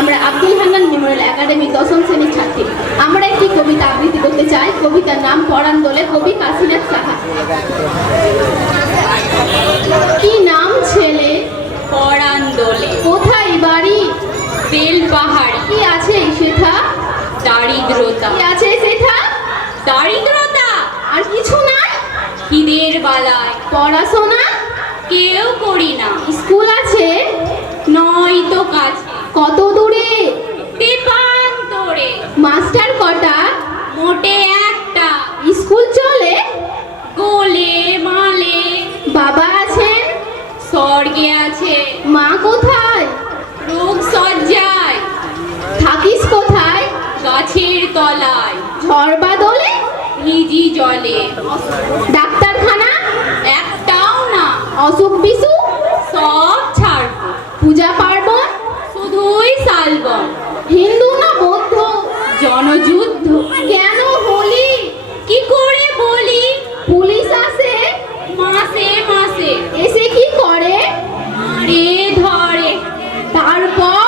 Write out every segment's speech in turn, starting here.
আমরা Abdul Hannan Memorial academy 10ম শ্রেণীর ছাত্রী। আমরা একটি কবিতা আবৃত্তি করতে চাই। কবিতার নাম পরাণ দোলে, কবি কাশীনাথ সাহা। কি নাম ছেলে? পরাণ দোলে। কোথায় বাড়ি? বেল পাহাড়ি। কি আছে সেথা? দারিদ্রতা। কি আছে সেথা? দারিদ্রতা। আর কিছু নাই? খিদের বালায় পড়াশোনা কেউ করি না। স্কুল আছে? নয় তো কাছে। কত দূরে? তেপান্তরে। মাস্টার কটা? মোটে একটা। স্কুল চলে? গোলে মালে। বাবা আছেন? স্বর্গে আছে। মা কোথায়? রোগ সজ্জায়। থাকিস কোথায়? গাছের তলায়। ঝড় বাদলে? ভিজি জলে। ডাক্তারখানা? একটাও না। অসুখ বিসুখ? সব ছাড়বো। পূজা পার্বণ? শুধুই শালবন। হিন্দু না বৌদ্ধ? জনযুদ্ধ। কেন হলি? কি করে বলি? পুলিশ আসে? মাসে মাসে। এসে কি করে? মারে ধরে। তারপর?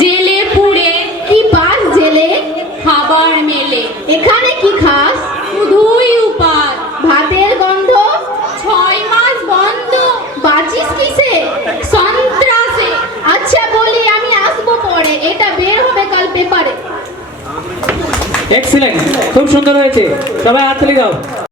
জেলে পুড়ে। কি পাস জেলে? খাবার মেলে। এখানে কি খাস? শুধুই উপাস। ভাতের গন্ধ? 6 মাস বন্ধ। বাঁচিস কিসে? সন্ত্রাসে। আচ্ছা বলি, আমি আসবো পরে, এটা বের হবে কাল পেপারে। এক্সিলেন্ট, খুব সুন্দর হয়েছে, সবাই হাততালি দাও।